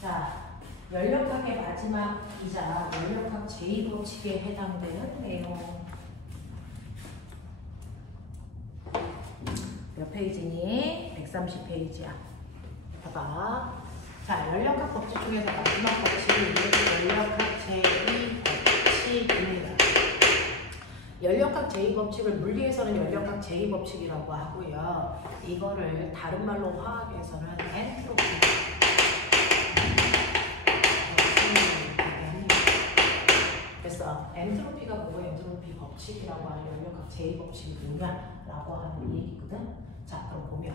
자, 연력학의 마지막이자 연력학 제2법칙에 해당되는 내용. 몇 페이지니? 130페이지야. 봐봐. 자, 연력학 법칙 중에서 마지막 법칙이 연력학 제2법칙입니다. 연력학 제2법칙을 물리에서는 연력학 제2법칙이라고 하고요. 이거를 다른 말로 화학에서는 엔트로피. 그래서 엔트로피가 뭐고 엔트로피 법칙이라고 하는 연력학 제2법칙이 뭐냐라고 하는 얘기거든. 자, 그럼 보면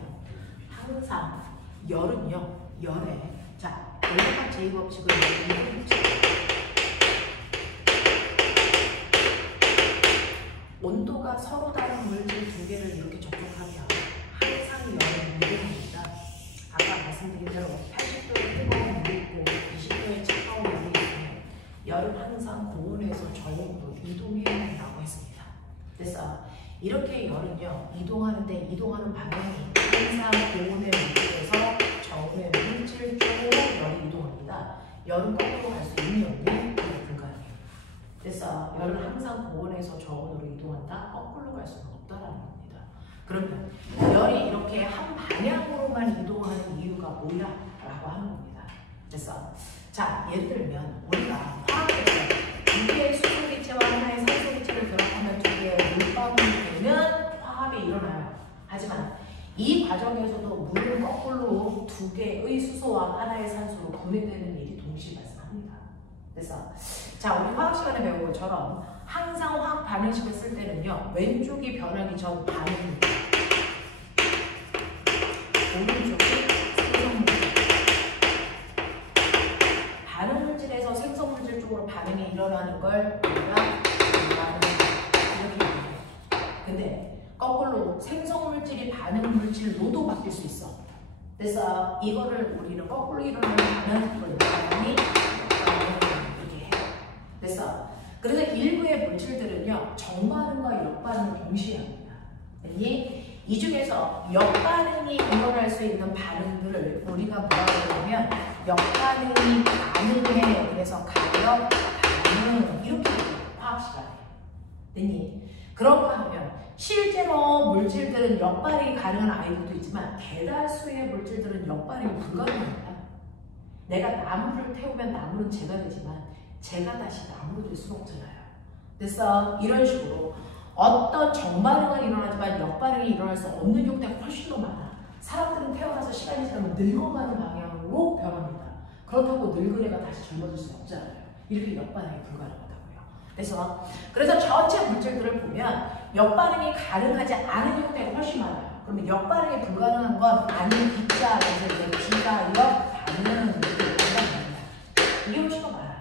항상 열은요, 열에 자, 연력학 제2법칙은 온도가 서로 다른 물질 두 개를 이렇게 접촉하면 항상 열은 무게입니다. 아까 말씀드린 대로 80도의 뜨거운 물이 있고 20도의 차가운 물이 있고 열은 항상 고온에서 저온으로 이동해야 한다고 했습니다. 그래서 이렇게 열은요, 이동하는데 이동하는 방향이 항상 고온의 물질에서 저온의 물질 쪽으로 열이 이동합니다. 열은 거꾸로 갈 수 있니 없니? 그게 불가능해요. 그래서 열은 항상 고온에서 저온으로 이동한다? 거꾸로 갈 수는 없다라는 겁니다. 그러면 열이 이렇게 한 방향으로만 이동하는 이유가 뭐야? 라고 하는 겁니다. 그래서 자, 예를 들면 우리가 화학에서 두 개의 수소기체와 하나의 산소기체를 결합하면 두 개의 물방울이 되면 화합이 일어나요. 하지만 이 과정에서도 물은 거꾸로 두 개의 수소와 하나의 산소로 분해되는 일이 동시에 발생합니다. 그래서 자, 우리 화학 시간에 배운 것처럼 항상 화학 반응식을 쓸 때는요, 왼쪽이 변하기 전 반응입니다. 오른쪽이 생성물질. 반응물질에서 생성물질 쪽으로 반응이 일어나는 걸 우리가 반응 이렇게 얘기해요. 근데 거꾸로 생성물질이 반응물질로도 바뀔 수 있어. 그래서 이거를 우리는 거꾸로 일어나는 반응이 그래서 일부의 물질들은요, 정반응과 역반응을 동시에 합니다. 아니, 이 중에서 역반응이 일어날 수 있는 반응들을 우리가 뭐라고 하냐면 역반응이 가능해. 그래서 가역 반응 이렇게 화학 시간에. 아니, 그런가 하면 실제로 물질들은 역반응이 가능한 아이들도 있지만 대다수의 물질들은 역반응이 불가능합니다. 내가 나무를 태우면 나무는 재가 되지만 재가 다시 나무로 될 수는 없잖아요. 그래서 이런 식으로 어떤 정반응은 일어나지만 역반응이 일어날 수 없는 형태가 훨씬 더 많아. 사람들은 태어나서 시간이 지나면 늙어가는 방향으로 변합니다. 그렇다고 늙은 애가 다시 젊어질 수는 없잖아요. 이렇게 역반응이 불가능하다고요. 그래서 전체 물질들을 보면 역반응이 가능하지 않은 형태가 훨씬 많아요. 그러면 역반응이 불가능한 건 아닌 B자, 그래서 B가 역반응 이게 훨씬 더 많아요.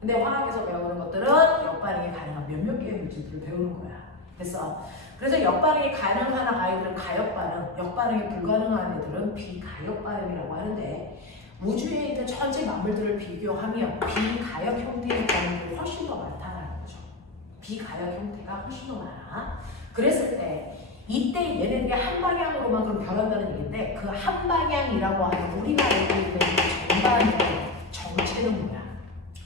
근데 화학에서 배우는 것들은 역반응이 가능한 몇몇 개의 물질들을 배우는 거야. 그래서 역반응이 가능한 아이들은 가역반응, 역반응이 불가능한 애들은 비가역반응이라고 하는데 우주에 있는 전체 만물들을 비교하면 비가역 형태의 반응들이 훨씬 더 많다는 거죠. 비가역 형태가 훨씬 더 많아. 그랬을 때 이때 얘네들이 한 방향으로만 그럼 변한다는 얘기인데 그 한 방향이라고 하는 우리가 알고 있는 전반의 정체는 뭐야?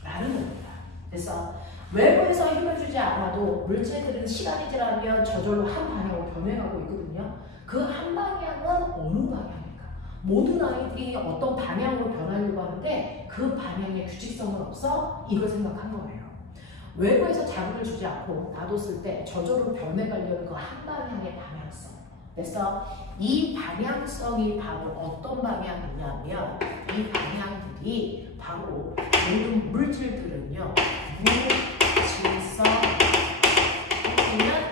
라는 겁니다. 그래서 외부에서 힘을 주지 않아도 물질들은 시간이 지나면 저절로 한 방향으로 변해가고 있거든요. 그 한 방향은 어느 방향일까? 모든 아이들이 어떤 방향으로 변하려고 하는데 그 방향에 규칙성은 없어? 이걸 생각한 거예요. 외부에서 자극을 주지 않고 놔뒀을 때 저절로 변해가려는 그 한 방향의 방향성. 그래서 이 방향성이 바로 어떤 방향이냐면 이 방향들이 바로 모든 물질들은요, 무질서 형태는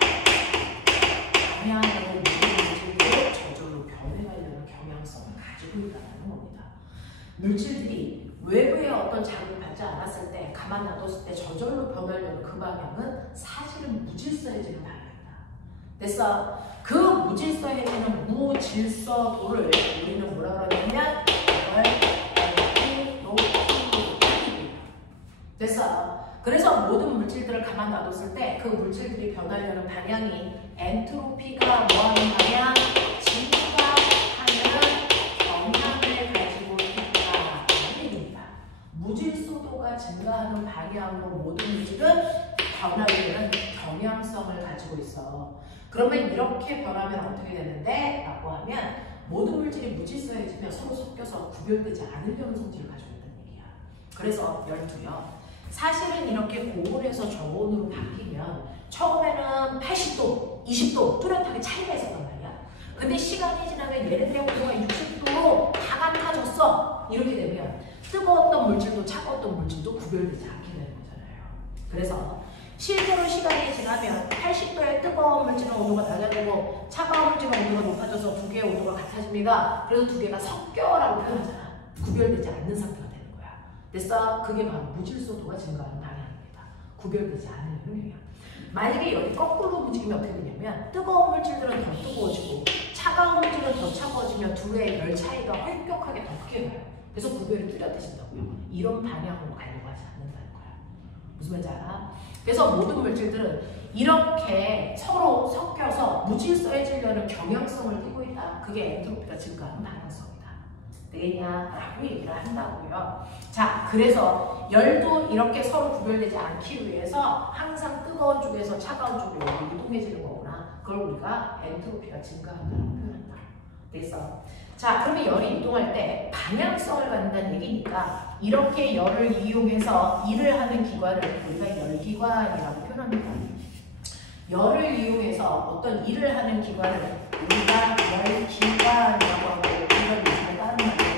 방향으로 모든 물질들을 저절로 변해가려는 경향성을 가지고 있다는 겁니다. 물질들이 외부의 어떤 자극을 받지 않았을 때, 가만 놔뒀을 때 저절로 변하려는 그 방향은 사실은 무질서해지는 방향이다. 그래서 그 무질서해지는 무질서도를 우리는 뭐라 그러냐면 그래서 모든 물질들을 가만 놔뒀을 때 그 물질들이 변하려는 방향이 엔트로피가 뭐하는 방향? 증가하는 경향을 가지고 있다는 얘기입니다. 방향으로 모든 물질은 변하게 되는 경향성을 가지고 있어. 그러면 이렇게 변하면 어떻게 되는데? 라고 하면 모든 물질이 무질서해지면 서로 섞여서 구별되지 않으려는 성질을 가지고 있다는 얘기야. 그래서 12요. 사실은 이렇게 고온에서 저온으로 바뀌면 처음에는 80도, 20도 뚜렷하게 차이가 있었단 말이야. 근데 시간이 지나면 얘네들의 온도가 60도로 다 같아졌어. 이렇게 되면 뜨거웠던 물질도 차가웠던 물질도 구별되지 않게 되는 거잖아요. 그래서 실제로 시간이 지나면 80도의 뜨거운 물질은 온도가 낮아지고 차가운 물질은 온도가 높아져서 두 개의 온도가 같아집니다. 그래서 두 개가 섞여라고 표현하잖아. 구별되지 않는 상태가 되는 거야. 됐어? 그게 바로 무질서도가 증가하는 방향입니다. 구별되지 않는 영향. 만약에 여기 거꾸로 움직이면 어떻게 되냐면 뜨거운 물질들은 더 뜨거워지고 차가운 물질은 더 차가워지면 두 개의 열 차이가 획격하게 더 크게 가요. 그래서 구별이 뚜렷해진다고요. 이런 방향으로 가려고 하지 않는다는 거야. 무슨 말인지 알아? 그래서 모든 물질들은 이렇게 서로 섞여서 무질서해지려는 경향성을 띠고 있다. 그게 엔트로피가 증가하는 방향성이다. 되겠냐? 라고 얘기를 한다고요. 자, 그래서 열도 이렇게 서로 구별되지 않기 위해서 항상 뜨거운 쪽에서 차가운 쪽으로 이동해지는 거구나. 그걸 우리가 엔트로피가 증가한다고 표현한다. 됐어? 자, 그러면 열이 이동할 때 방향성을 갖는다는 얘기니까 이렇게 열을 이용해서 일을 하는 기관을 우리가 열기관이라고 표현합니다. 열을 이용해서 어떤 일을 하는 기관을 우리가 열기관이라고 하고 이런 얘기를 다른 말로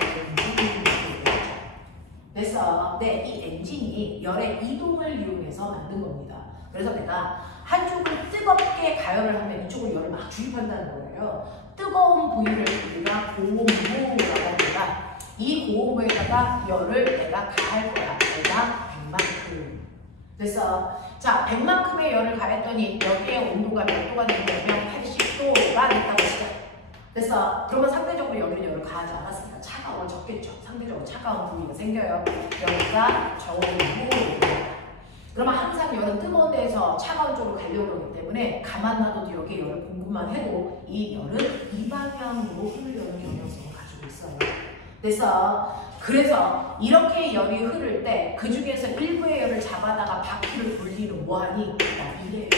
그래서 네, 이 엔진이 열의 이동을 이용해서 만든 겁니다. 그래서 내가 한쪽을 뜨겁게 가열을 하면 이쪽으로 열을 막 주입한다는 거예요. 뜨거운 부위를 우리가 고온부라고 합니다. 이 고온부에다가 열을 내가 가할 거야. 내가 100만큼. 됐어. 자, 100만큼의 열을 가했더니 여기에 온도가 몇 도가 되냐면 80도가 됐다고 했어. 됐어. 그러면 상대적으로 여기는 열을 가하지 않았으니까 차가워졌겠죠. 상대적으로 차가운 부위가 생겨요. 여기가 저온부. 그러면 항상 열은 뜨거운 데에서 차가운 쪽으로 가려고 그러기 때문에 가만 놔둬도 여기에 열을 공급만 해도 이 열은 이 방향으로 흐르려는 경향성을 가지고 있어요. 그래서 이렇게 열이 흐를 때 그 중에서 일부의 열을 잡아다가 바퀴를 돌리는 뭐하니? 이래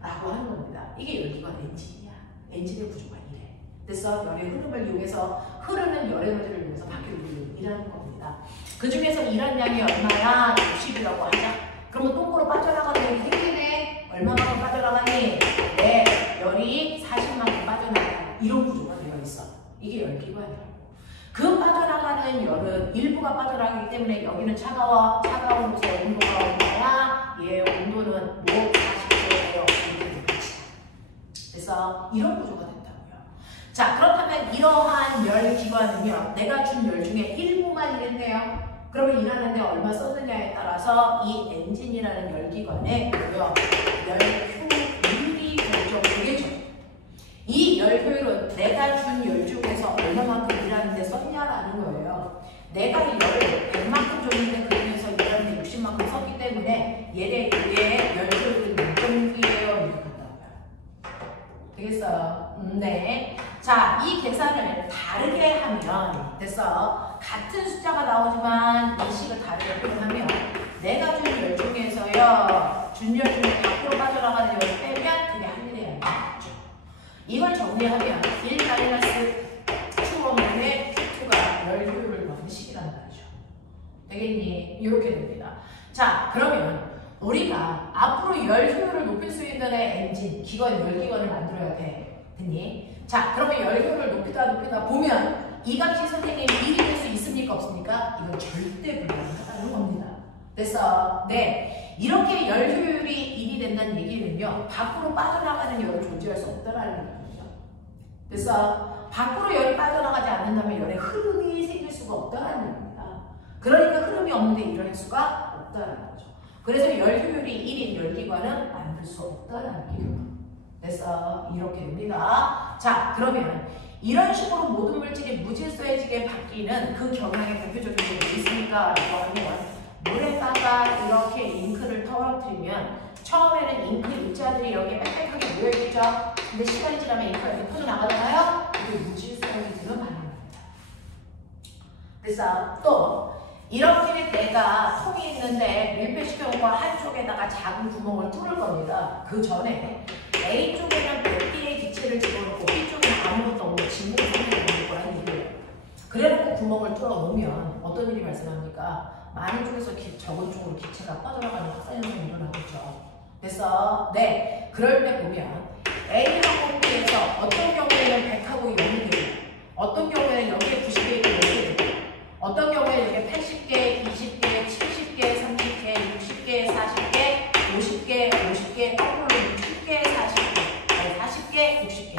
라고 하는 겁니다. 이게 열기관 엔진이야. 엔진의 구조가 이래. 그래서 열의 흐름을 이용해서 흐르는 열 에너지를 이용해서 바퀴를 돌리는 일하는 겁니다. 그 중에서 일한 양이 얼마야? 60이라고 하자. 그러면 똥으로 빠져나가는 열이 생기네. 얼마만큼 빠져나가니? 네, 열이 40만큼 빠져나가. 이런 구조가 되어 있어. 이게 열기관이라고. 그 빠져나가는 열은 일부가 빠져나가기 때문에 여기는 차가운 곳에 온도가 얼마야? 얘 온도는 뭐 40도예요. 그래서 이런 구조가 된다고요. 자, 그렇다면 이러한 열기관은요. 내가 준 열 중에 일부만 일했네요. 그러면 일하는데 얼마 썼느냐에 따라서 이 엔진이라는 열기관의 열효율이 결정되겠죠. 이 열효율은 내가 준 열 중에서 얼마만큼 일하는데 썼냐라는 거예요. 내가 이 열을 100만큼 줬는데 그 중에서 일하는데 60만큼 썼기 때문에 얘의 열효율은 몇 정도예요? 이렇게 간다고요. 되겠어요? 네. 자, 이 계산을 다르게 하면 됐어. 같은 숫자가 나오지만 인식을 다르게 표현하면 내가 준 열 중에서요. 준 열 중에 밖으로 빠져나가는 열을 빼면 그게 한 일에 양이죠. 이걸 정리하면 1-2의 Q2가 열 효율을 넣는 식이란 말이죠. 되겠니? 이렇게 됩니다. 자, 그러면 우리가 앞으로 열 효율을 높일 수 있는 엔진, 기관, 열기관을 만들어야 돼. 됐니? 자, 그러면 열 효율을 높이다 보면 이 값이 선생님 1이 될 수 있습니까? 없습니까? 이건 절대 불가능하다는 겁니다. 됐어? 네. 이렇게 열 효율이 1이 된다는 얘기는요. 밖으로 빠져나가는 열은 존재할 수 없다라는 얘기죠. 됐어? 밖으로 열이 빠져나가지 않는다면 열의 흐름이 생길 수가 없다라는 얘기입니다. 그러니까 흐름이 없는데 일을 할 수가 없다라는 거죠. 그래서 열 효율이 1인 열기관은 만들 수 없다라는 얘기입니다. 됐어? 이렇게 됩니다. 자, 그러면 이런 식으로 모든 물질이 무질서해지게 바뀌는 그 경향의 대표적인 게 뭐 있습니까? 라고 하면 물에다가 이렇게 잉크를 떨어뜨리면 처음에는 잉크 입자들이 여기에 빽빽하게 모여있죠? 근데 시간이 지나면 잉크가 이렇게 퍼져나가잖아요? 이게 무질서해지는 반응입니다. 그래서 또 이렇게 내가 통이 있는데 밀폐시켜놓고 한쪽에다가 작은 구멍을 뚫을 겁니다. 그 전에 A쪽에는 100개의 기체를 집어넣고 B쪽에는 아무것도 없는 진공 상태가 될 거라는 얘기예요. 그래놓고 구멍을 뚫어 놓으면 어떤 일이 발생합니까? 많은 쪽에서 적은 쪽으로 기체가 빠져나가는 확산현상이 일어나겠죠. 그래서 네, 그럴 때 보면 A 항공기에서 어떤 경우에는 100하고 0이 되고 어떤 경우에는 여기에 90개 있고 10개 되고 어떤 경우에는 여기에 80개, 20개, 70개, 30개, 60개, 40개, 50개, 50개, 거꾸로 60개, 40개, 40개, 60개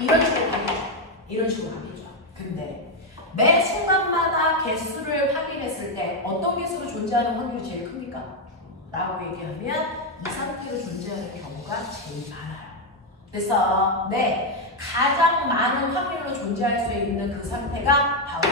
이런 식으로 가겠죠. 이런 식으로 가겠죠. 근데 매 순간마다 개수를 확인했을 때 어떤 개수로 존재하는 확률이 제일 큽니까? 라고 얘기하면 이 상태로 존재하는 경우가 제일 많아요. 그래서 네, 가장 많은 확률로 존재할 수 있는 그 상태가 바로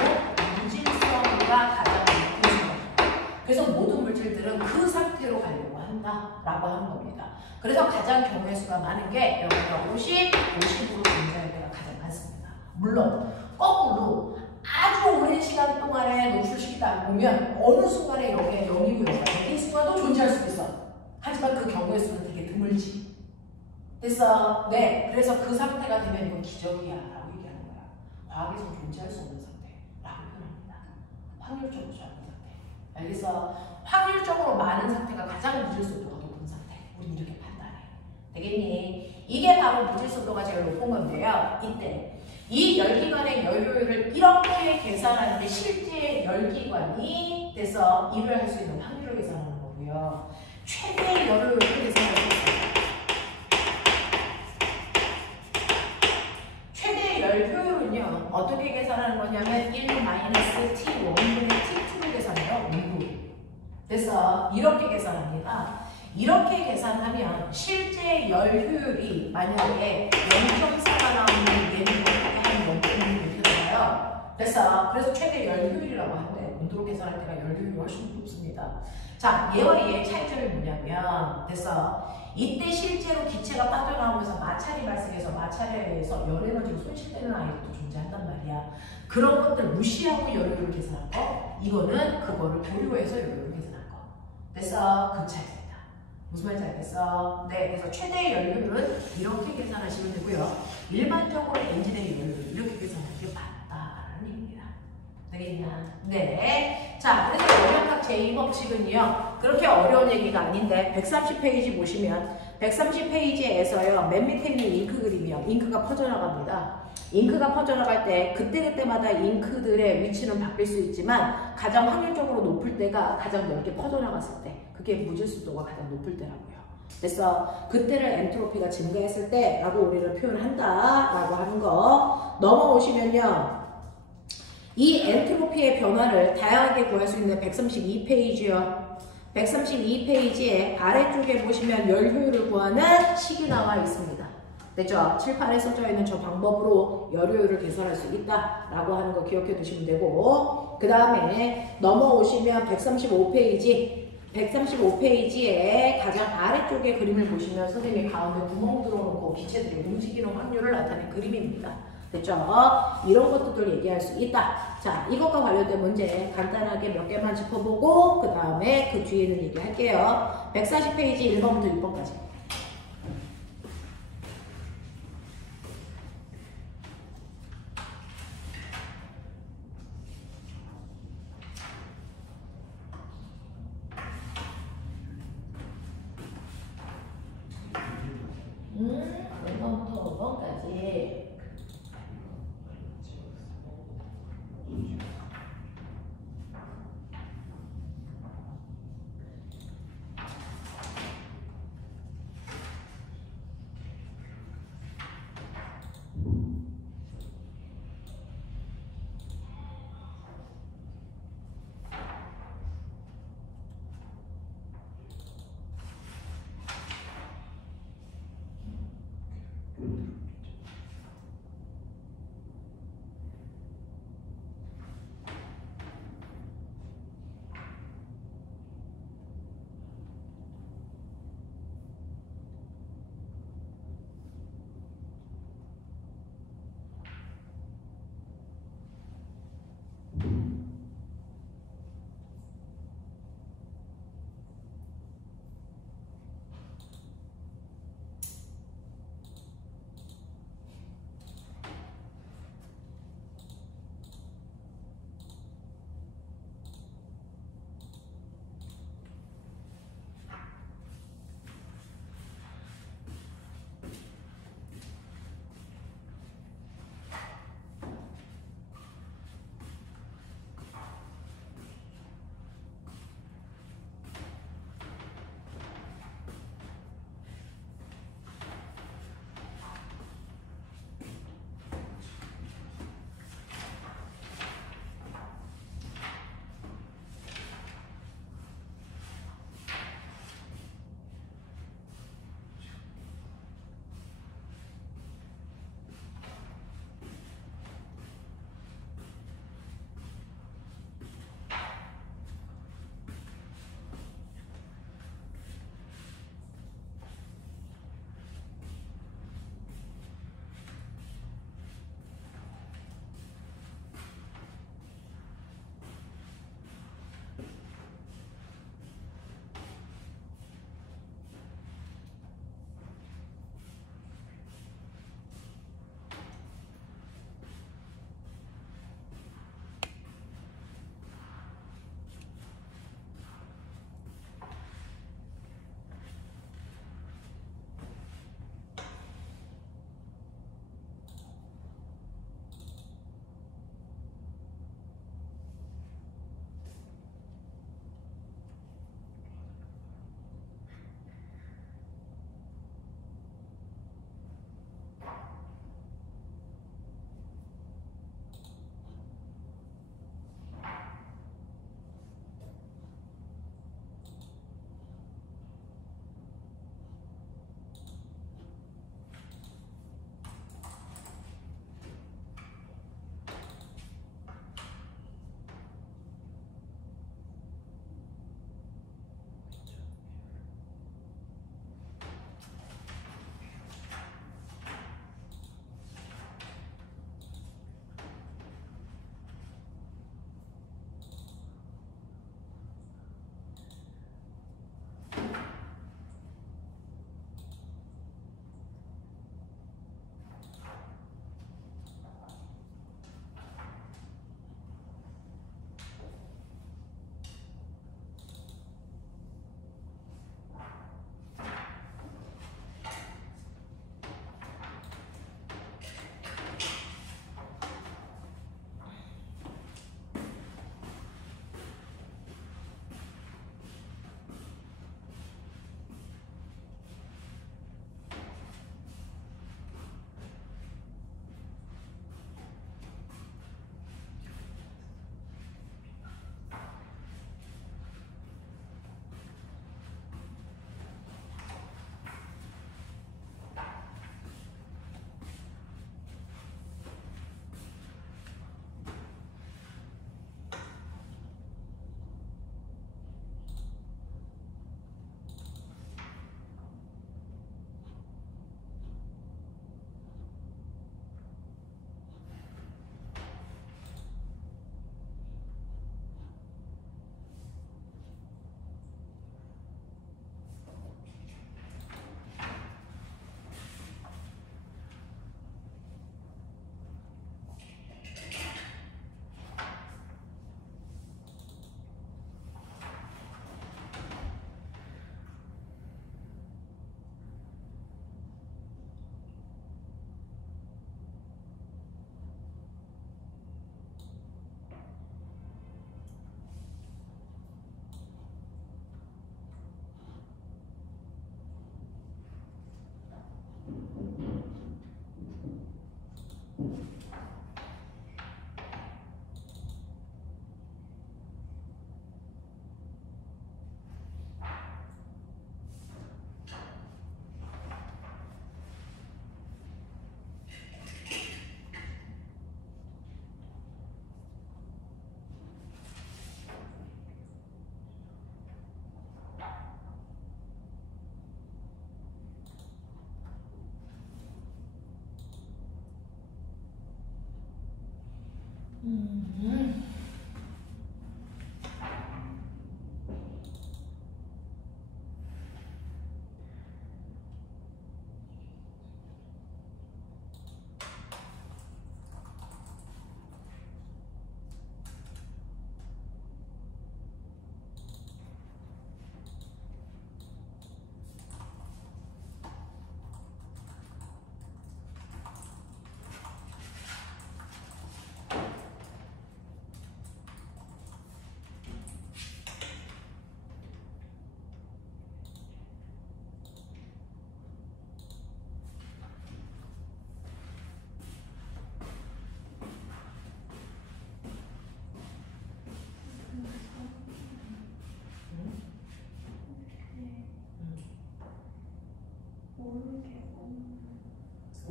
무질서가 가장 높은 상태입니다. 그래서 모든 물질들은 그 상태로 가려고 한다라고 하는 겁니다. 그래서 가장 경우의 수가 많은 게 여기가 50, 50으로 존재할 때가 가장 많습니다. 물론 거꾸로 아주 오랜 시간 동안에 노출시키다 보면 어느 순간에 여기에 0이고 여기가 100인 순간도 존재할 수도 있어. 하지만 그 경우의 수는 되게 드물지. 그래서 네, 그래서 그 상태가 되면 이건 기적이야 라고 얘기하는 거야. 과학에서 존재할 수 없는 상태라고 표현합니다. 확률적으로 작은 상태. 그래서 확률적으로 많은 상태가 가장 무질서도가 높은 상태. 우리는 이렇게 판단해. 되겠니? 이게 바로 무질서도가 제일 높은 건데요. 이때 이 열기관의 열효율을 이렇게 계산하는데 실제 열기관이 돼서 일을 할 수 있는 확률을 계산하는 거고요. 최대의 열효율을 계산할 수 있어요. 최대의 열효율은요. 어떻게 계산하는 거냐면 1-T 원분의 T2를 계산해요. 원분. 그래서 이렇게 계산합니다. 이렇게 계산하면 실제 열효율이 만약에 0.4가 나오는 얘는 그래서 최대 열효율이라고 하는데 온도로 계산할 때가 열효율이 훨씬 높습니다. 자, 얘와 얘의 차이점이 뭐냐면 그래서 이때 실제로 기체가 빠져나오면서 마찰이 발생해서 마찰에 의해서 열에너지가 손실되는 아이들도 존재한단 말이야. 그런 것들 무시하고 열효율을 계산한 거, 이거는 그거를 고려해서 열효율을 계산한 거. 그래서 그 차이입니다. 무슨 말인지 알겠어? 네, 그래서 최대 열효율은 이렇게 계산하시면 되고요. 일반적으로 엔진의 열효율 이렇게 계산하는 게 맞다라는 얘기입니다. 되겠냐? 네. 자, 그래서 원형학 제2법칙은요. 그렇게 어려운 얘기가 아닌데 130페이지 보시면 130페이지에서요. 맨 밑에 있는 잉크 그림이요. 잉크가 퍼져나갑니다. 잉크가 퍼져나갈 때 그때그때마다 잉크들의 위치는 바뀔 수 있지만 가장 확률적으로 높을 때가 가장 넓게 퍼져나갔을 때 그게 무질서도가 가장 높을 때라고요. 그래서 그때를 엔트로피가 증가했을 때라고 우리는 표현한다라고 하는 거 넘어오시면요. 이 엔트로피의 변화를 다양하게 구할 수 있는 132페이지요. 132페이지에 아래쪽에 보시면 열효율을 구하는 식이 나와 있습니다. 됐죠? 칠판에 써져 있는 저 방법으로 열효율을 계산할 수 있다라고 하는 거 기억해 두시면 되고 그 다음에 넘어오시면 135페이지에 가장 아래쪽에 그림을 보시면 선생님이 가운데 구멍 들어놓고 기체들이 움직이는 확률을 나타낸 그림입니다. 됐죠? 이런 것들을 얘기할 수 있다. 자, 이것과 관련된 문제 간단하게 몇 개만 짚어보고 그 다음에 그 뒤에는 얘기할게요. 140페이지 1번부터 6번까지.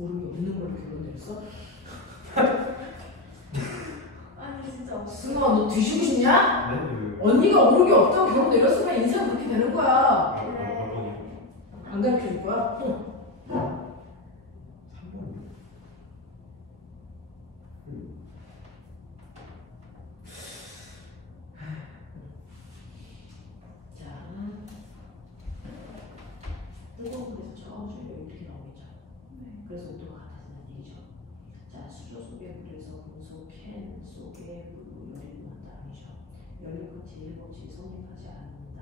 고르기 없는 걸로 결론 내렸어? 아니 진짜 없어. 승아 너 뒤지고 싶냐? 네. 언니가 오르기 없다고 결론 내렸으면 인생 그렇게 되는 거야. 네. 안 가르쳐 줄 거야? 응. 3번. 자, 뜨거운 물에서 차가운 수율이 이렇게 나오겠죠. 네. 그래서 온도가 같아지는 얘기죠. 자, 수조 속의 물에서 금속 캔 속에 물로 열이 난다 아니죠. 열리고 제1법칙이 성립하지 않는다.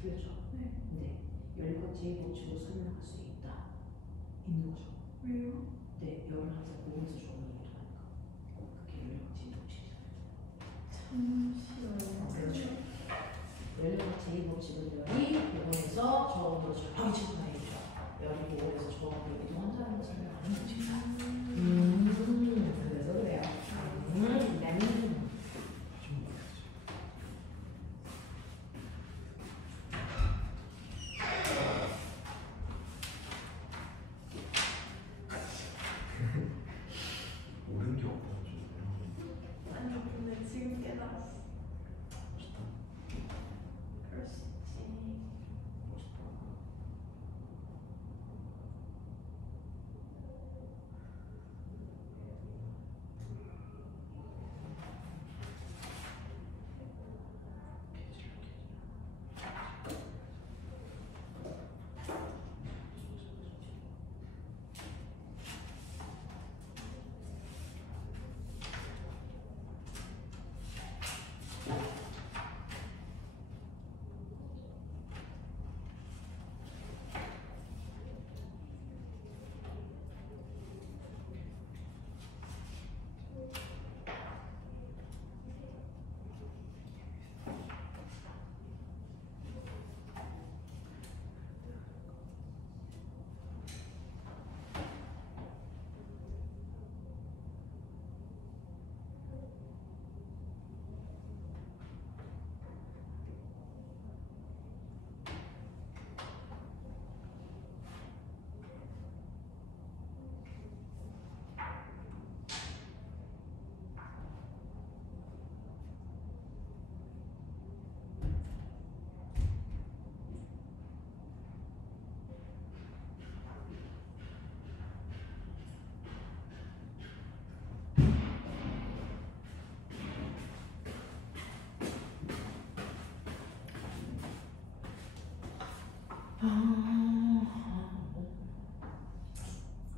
틀렸죠? 네. 네. 열리고 제1법칙으로 설명할 수 있다. 있는 거죠. 왜요? 네, 열을 항상 보면서 좋은 얘기를 하니까. 그게 열리고 제1법칙이잖아요. 잠시만요. 그렇죠. 열리고 제2법칙은 열이 보면서 저온으로 저항이 증가해죠. 열이 보면서 저항으로 이동한다는 것을 설명하는 법칙이다. 그래서 그래요. 네. 옳은 게 없다. 좀 아니요 근데 지금 깨달았어. 멋있다. 그럴 수 있지. 멋있다.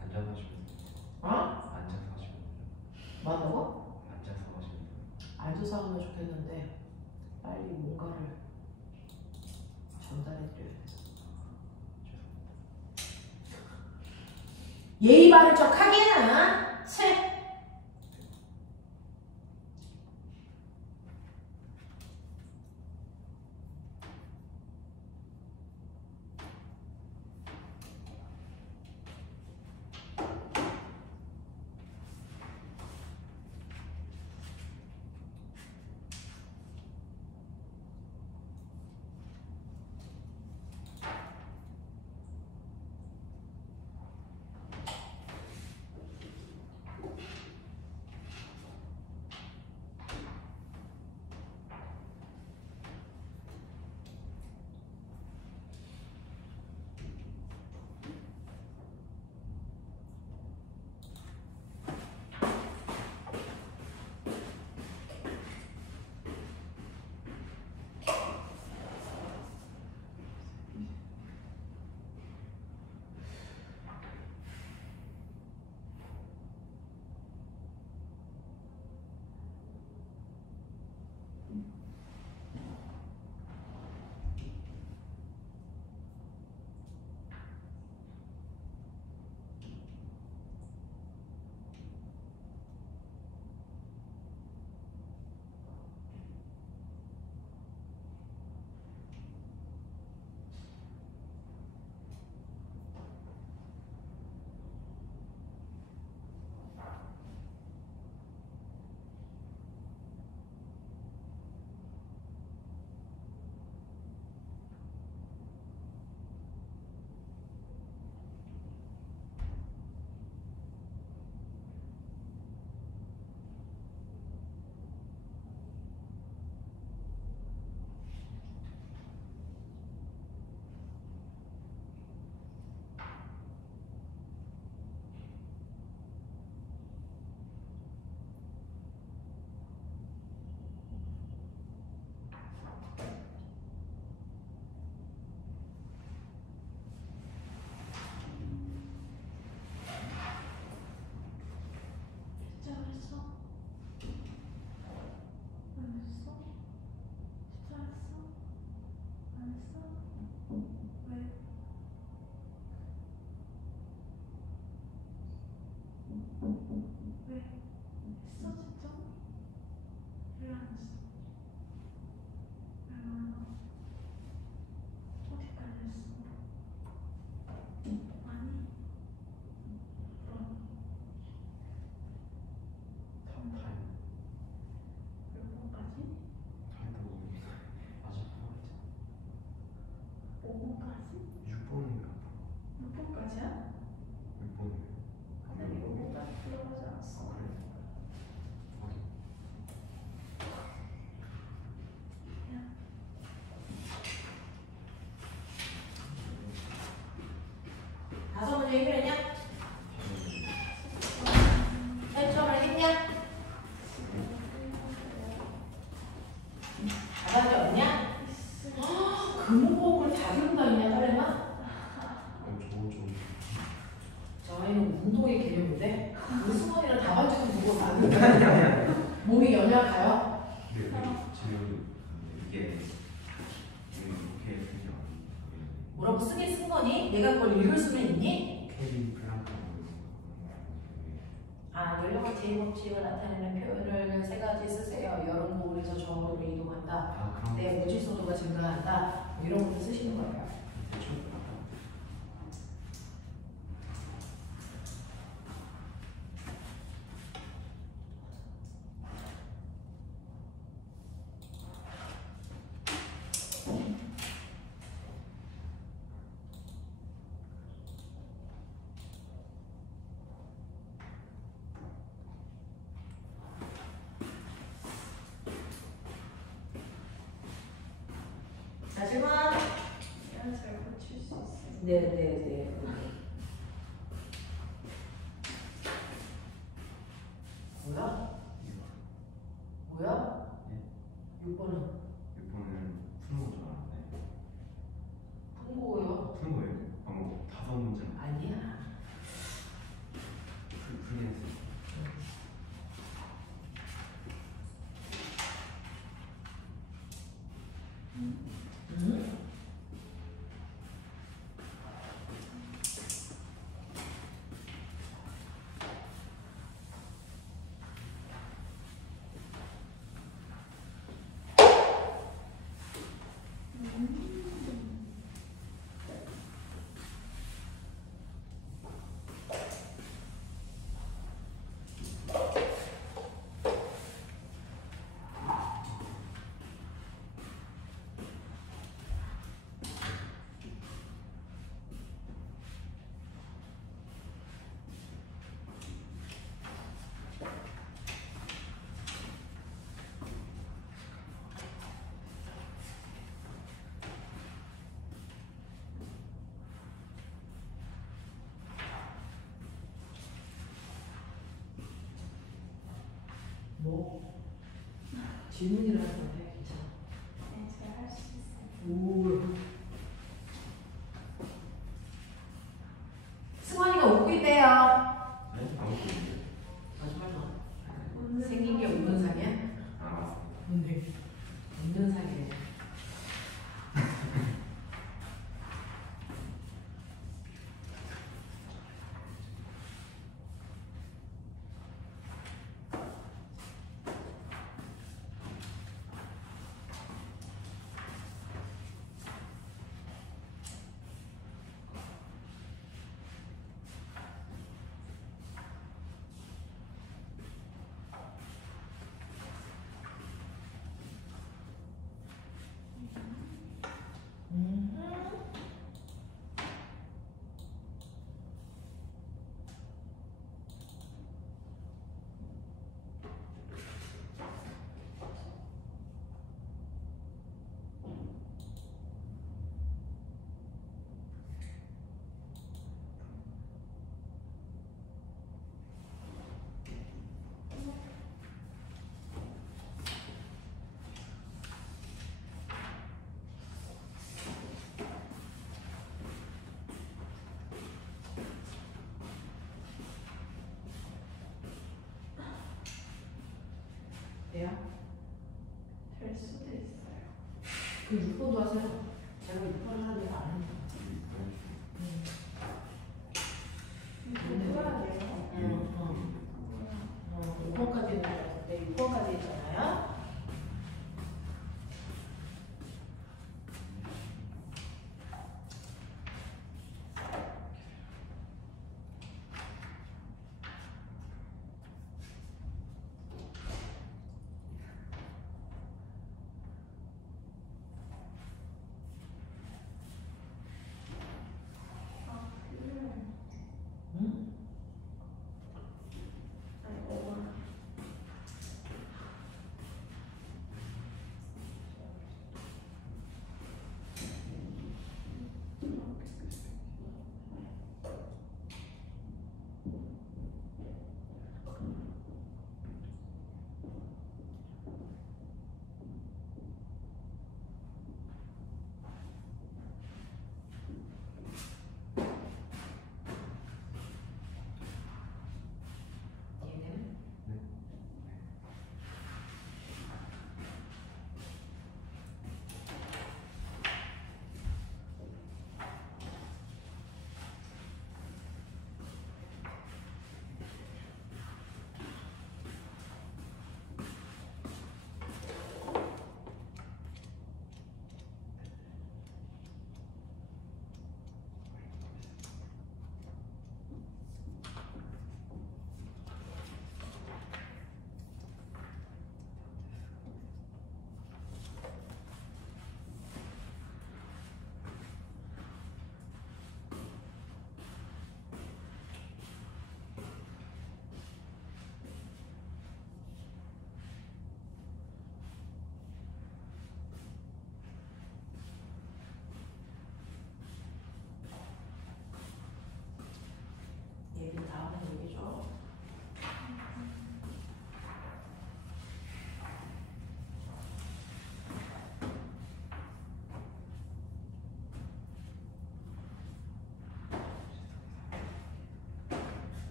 앉아서 하시면 돼요. 어? 앉아서 하시면 돼요. 뭐한다고? 앉아서 하시면 돼요. 앉아서 하면 좋겠는데 빨리 뭔가를 전달해드려야 돼. 예의 바른 척 하기는 채. 왜? 했어 진짜? 왜 안 했어? 어디까지 했어? 아니 그럼 타임 몇 번까지? 타임도 아직 5번까지? 6번이면 몇 번까지야? 6번이면 아니 5번까지 들어가지 않았어. 그래? 확인. 다섯 문제 해결했냐? 설정을 했냐? 답안지 없냐? 금호흡을 다 기운다냐 딸애나? 좋은 저희는 운동의 개념인데 우리 수건이랑 답안지도 보고 나는데 몸이 연약해요? 근데 지금 이게 이렇게 되지 않는 뭐라고 쓰긴 쓴 거니? 내가 그걸 읽을 수는 있니? 케빈 플랑크 아, 연령과 제2법칙을 나타내는 표현을 세 가지 쓰세요. 여름, 고울에서 저울로 이동한다. 아 그럼 내 무질서도가 증가한다. 뭐 이런 것도 쓰시는 거예요. 대충 자, 질문. 내가 잘 고칠 수 있어. 네네네. 뭐야? 뭐야? 6번은 6번은 푸는 거줄 알았는데 푼 거고요. 푸는 거예요? 뭐 5문제 아니야. 풀긴 했어요. 응? 뭐? 질문이라는 건데 괜찮아. 네, 제가 할 수 있어요. 오. 승환이가 웃고 있대요. 네? 아무것도 없는데? 거짓말 마. 오늘 생긴 게 웃는 상이야? 아 맞습니다. 네. 웃는 상이래. 돼요? 될 수도 있어요. 그 6번도 하세요. 제가 6번 하는데 안 합니다. 이거 풀어야 돼요. 응.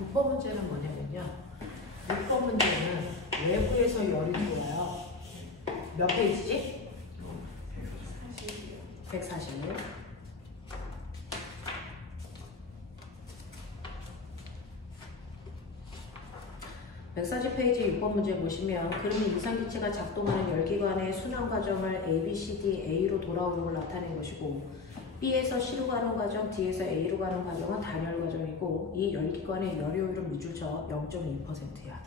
6번 문제는 뭐냐면요. 6번 문제는 외부에서 열이 들어와요. 몇 페이지지? 140. 140페이지 6번 문제 보시면 그림이 이상기체가 작동하는 열기관의 순환 과정을 A, B, C, D, A로 돌아오는 걸 나타낸 것이고 B에서 C로 가는 과정, D에서 A로 가는 과정은 단열 과정이고 이 열기관의 열효율은 미줄쳐 0.2%야.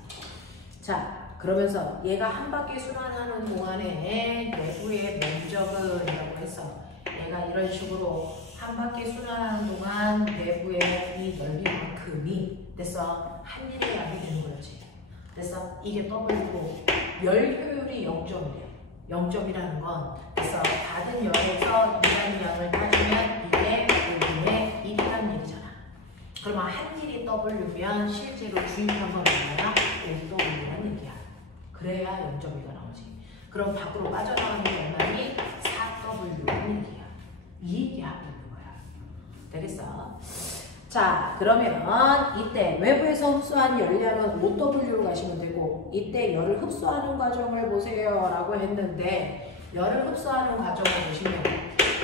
자, 그러면서 얘가 한 바퀴 순환하는 동안에 내부의 면적은 이라고 해서 얘가 이런 식으로 한 바퀴 순환하는 동안 내부의 이 넓이만큼이 됐어. 한 일의 양이 되는 거지. 됐어. 이게 W고 열 효율이 0.1이야. 0.이라는 건 됐어. 받은 열에서 일하는 양을 따지면 이게 여기에 1이라는 얘기잖아. 그러면 한 일이 W면 실제로 주입한 건 얼마야? 5W라는 얘기야. 그래야 0.2가 나오지. 그럼 밖으로 빠져나가는 게 얼마니? 4W라는 얘기야. 이 얘기하고 있는 거야. 되겠어? 자, 그러면 이때 외부에서 흡수한 열량은 5W로 가시면 되고 이때 열을 흡수하는 과정을 보세요 라고 했는데 열을 흡수하는 과정을 보시면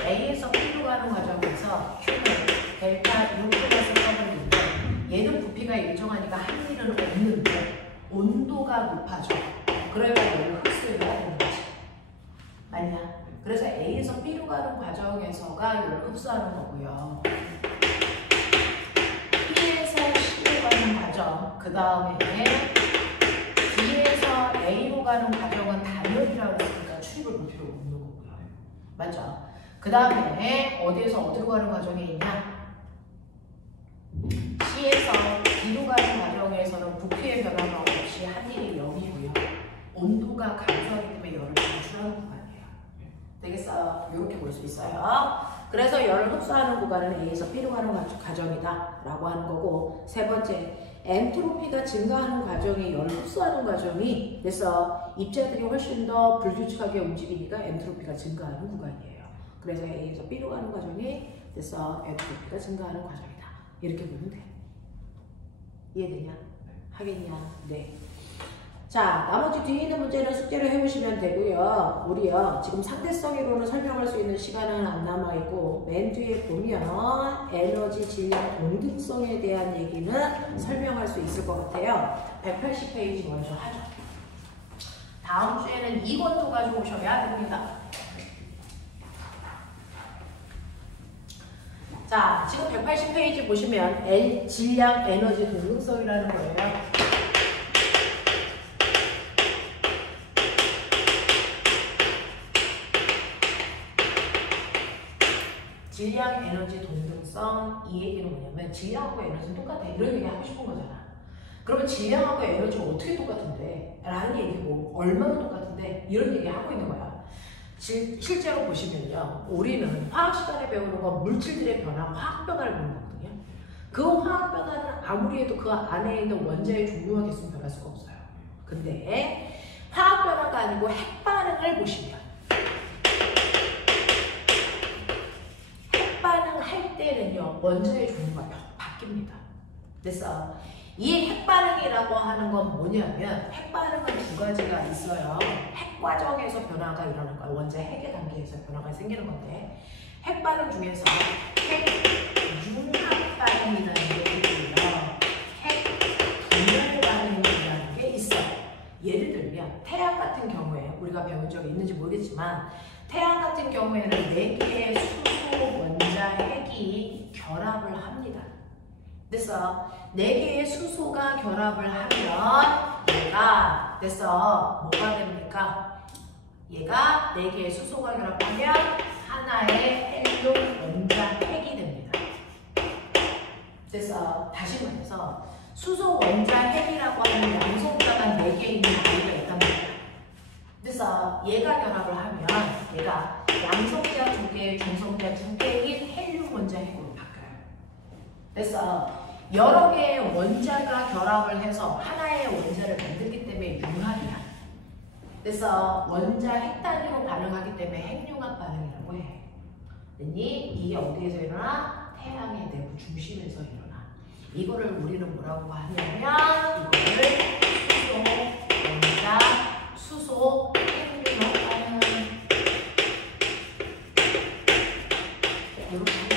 A에서 B로 가는 과정에서 Q는 델타 이렇게 해서 W인데 얘는 부피가 일정하니까 한 일은 없는데 온도가 높아져. 그러면 열을 흡수해야 되는 거지. 맞냐? 그래서 A에서 B로 가는 과정에서가 열을 흡수하는 거고요. 그 다음에 D에서 A로 가는 과정은 단열이라고 했으니까 출입을 볼 필요가 없는 거고요. 맞죠? 그 다음에 어디에서 어디로 가는 과정이 있냐? C에서 D로 가는 과정에서는 부피의 변화가 없이 한 일이 0이고요. 온도가 감소하기 때문에 열을 방출하는 구간이에요. 되겠어요? 이렇게 볼 수 있어요. 그래서 열을 흡수하는 구간은 A에서 B로 가는 과정이다 라고 하는 거고 세 번째 엔트로피가 증가하는 과정이 열을 흡수하는 과정이 그래서 입자들이 훨씬 더 불규칙하게 움직이니까 엔트로피가 증가하는 구간이에요. 그래서 A에서 B로 가는 과정이 그래서 엔트로피가 증가하는 과정이다. 이렇게 보면 돼. 이해되냐? 하겠냐? 네. 자, 나머지 뒤에 있는 문제는 숙제를 해보시면 되고요. 우리요 지금 상대성으로는 설명할 수 있는 시간은 안 남아있고 맨 뒤에 보면 에너지, 질량, 동등성에 대한 얘기는 설명할 수 있을 것 같아요. 180페이지 먼저 하죠. 다음 주에는 이것도 가지고 오셔야 됩니다. 자, 지금 180페이지 보시면 질량, 에너지, 동등성이라는 거예요. 질량, 에너지, 동등성 이 얘기는 뭐냐면 질량하고 에너지는 똑같아. 이런 얘기 하고 싶은 거잖아. 그러면 질량하고 에너지가 어떻게 똑같은데? 라는 얘기고 얼마나 똑같은데? 이런 얘기 하고 있는 거야. 실제로 보시면요. 우리는 화학 시간에 배우는 건 물질들의 변화, 화학 변화를 배우는 거거든요. 그 화학 변화는 아무리 해도 그 안에 있는 원자의 종류와 개수는 변할 수가 없어요. 근데 화학 변화가 아니고 핵 반응을 보시면 할 때는요 원자의 종류가 바뀝니다. 그래서 이 핵반응이라고 하는 건 뭐냐면 핵반응은 두 가지가 있어요. 핵 과정에서 변화가 일어나는 거예요. 원자 핵의 단계에서 변화가 생기는 건데 핵반응 중에서 핵융합 반응이라는 게 있고요. 핵분열 반응이라는 게 있어요. 예를 들면 태양 같은 경우에 우리가 배운 적이 있는지 모르겠지만 태양 같은 경우에는 4개의 수소 원자 핵이 결합을 합니다. 그래서 4개의 수소가 결합을 하면 얘가 그래서 뭐가 됩니까? 얘가 4개의 수소가 결합하면 하나의 헬륨 원자 핵이 됩니다. 그래서 다시 말해서 수소 원자 핵이라고 하는 양성자가 4개 있는 아이가 있단 말이에요. 그래서 얘가 결합을 하면 얘가 양성자 2개, 중성자 2개인 헬륨 원자 핵으로 바뀌어요. 그래서 여러 개의 원자가 결합을 해서 하나의 원자를 만들기 때문에 융합이야. 그래서 원자 핵 단위로 반응하기 때문에 핵융합 반응이라고 해. 이게 어디에서 일어나? 태양의 내부 중심에서 일어나. 이거를 우리는 뭐라고 하냐면 이거를 수소, 원자, 수소, 핵융합 반응 이렇게 하는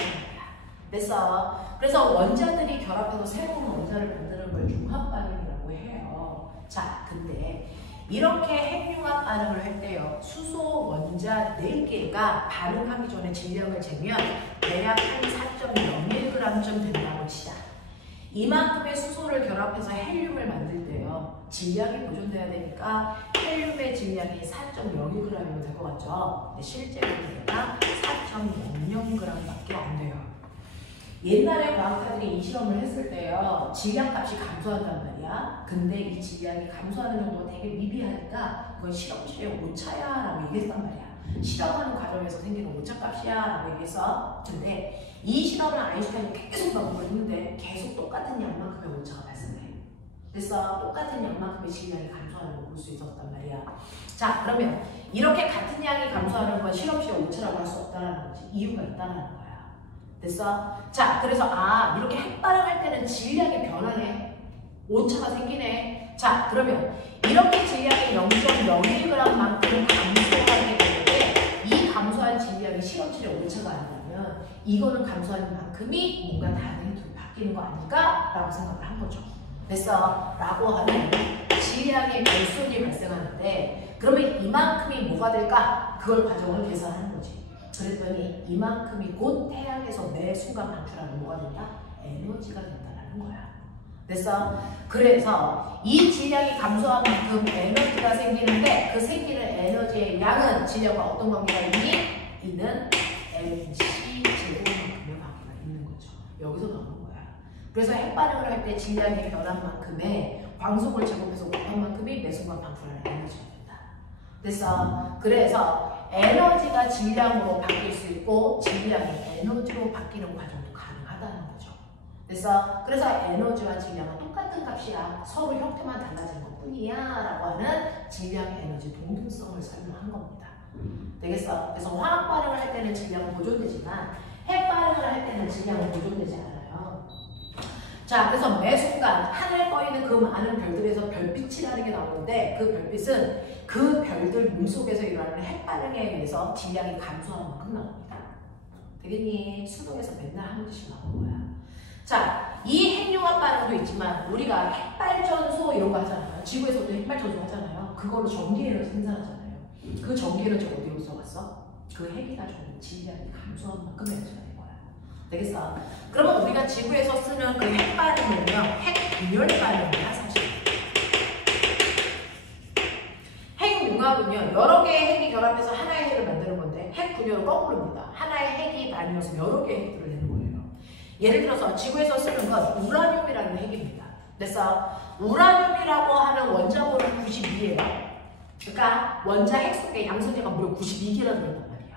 거야. 그래서 원자들이 결합해서 새로운 원자를 만드는 걸 융합 반응이라고 해요. 자, 근데 이렇게 핵융합 반응을 할 때요. 수소 원자 4개가 반응하기 전에 질량을 재면 대략 한 4.01g쯤 된다고 치자. 이만큼의 수소를 결합해서 헬륨을 만들 때요. 질량이 보존돼야 되니까 헬륨의 질량이 4.01g이면 될 것 같죠? 근데 실제로 얘가 4.00g밖에 안 돼요. 옛날에 과학자들이 이 실험을 했을 때요. 질량값이 감소한단 말이야. 근데 이 질량이 감소하는 정도가 되게 미비하니까 그건 실험실의 오차야 라고 얘기했단 말이야. 실험하는 과정에서 생기는 오차값이야 라고 얘기해서. 근데 이 실험을 아인슈타인이 계속 반복을 했는데 계속 똑같은 양만큼의 오차가 발생해. 그래서 똑같은 양만큼의 질량이 감소하는 걸 볼 수 있었단 말이야. 자, 그러면 이렇게 같은 양이 감소하는 건 실험실의 오차라고 할 수 없다는 거지. 이유가 있다는 거야. 됐어? 자, 그래서 이렇게 핵반응할 때는 질량이 변하네. 오차가 생기네. 자, 그러면 이렇게 질량이 0.01g만큼 감소하게 되는데 이 감소한 질량이 실험실의 오차가 아니라면 이거는 감소하는 만큼이 뭔가 다른 행동이 바뀌는 거 아닐까? 라고 생각을 한 거죠. 됐어? 라고 하는 질량의 결손이 발생하는데 그러면 이만큼이 뭐가 될까? 그걸 과정을 계산하는 거지. 그랬더니 이만큼이 곧 태양에서 매 순간 방출하는 뭐가 된다? 에너지가 된다는 거야. 됐어? 그래서 이 질량이 감소한 만큼 에너지가 생기는데 그 생기는 에너지의 양은 질량과 어떤 관계가 있니? 이는 mc 제곱만큼의 관계가 있는 거죠. 여기서 나오는 거야. 그래서 핵반응을 할 때 질량이 변한 만큼의 광속을 제곱해서 곱한 만큼이 매 순간 방출하는 에너지가 된다. 됐어? 그래서 에너지가 질량으로 바뀔 수 있고 질량이 에너지로 바뀌는 과정도 가능하다는 거죠. 그래서 에너지와 질량은 똑같은 값이야. 서로 형태만 달라진 것 뿐이야 라고 하는 질량 에너지 동등성을 설명한 겁니다. 되겠어? 그래서 화학 반응을 할 때는 질량은 보존되지만 핵 반응을 할 때는 질량은 보존되지 않아요. 자, 그래서 매 순간 하늘에 떠 있는 그 많은 별들에서 별빛이라는 게 나오는데 그 별빛은 그 별들 몸속에서 일어나는 핵반응에 의해서 질량이 감소하는 만큼 나옵니다. 되겠니? 수능에서 맨날 한 문제씩 나오는 거야. 자, 이 핵융합 반응도 있지만 우리가 핵발전소 이런 거 하잖아요. 지구에서도 핵발전소 하잖아요. 그걸로 전기 에너지 생산하잖아요. 그 전기 에너지 어디로 써갔어? 그 핵이 가지고 질량이 감소한 만큼 에너지가 된 거야. 되겠어? 그러면 우리가 지구에서 쓰는 그 핵반응은요, 핵분열 반응이야, 사실. 핵융합은요, 여러 개의 핵이 결합해서 하나의 핵을 만드는 건데, 핵분열은 거꾸로입니다. 하나의 핵이 나뉘어서 여러 개의 핵들을 내는 거예요. 예를 들어서 지구에서 쓰는 건 우라늄이라는 핵입니다. 그래서 우라늄이라고 하는 원자번호는 92예요. 그러니까 원자 핵 속에 양성자가 무려 92개나 들어있단 말이야.